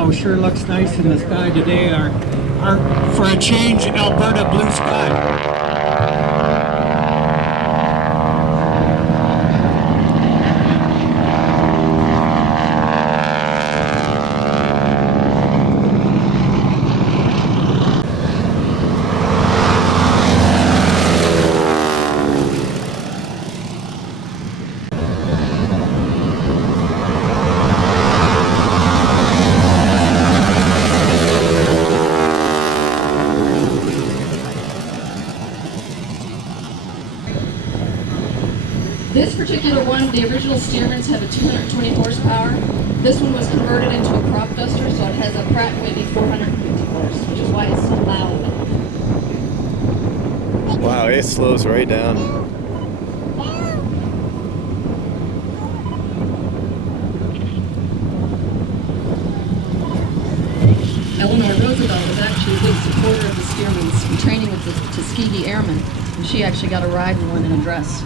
yellow sure looks nice in the sky today. Our for a change, Alberta blue sky. This particular one, the original Stearmans have a 220 horsepower. This one was converted into a crop duster, so it has a Pratt & Whitney 450 horse, which is why it's so loud. Wow, it slows right down. Eleanor Roosevelt was actually a big supporter of the Stearmans, in training with the Tuskegee Airmen, and she actually got a ride in one in a dress.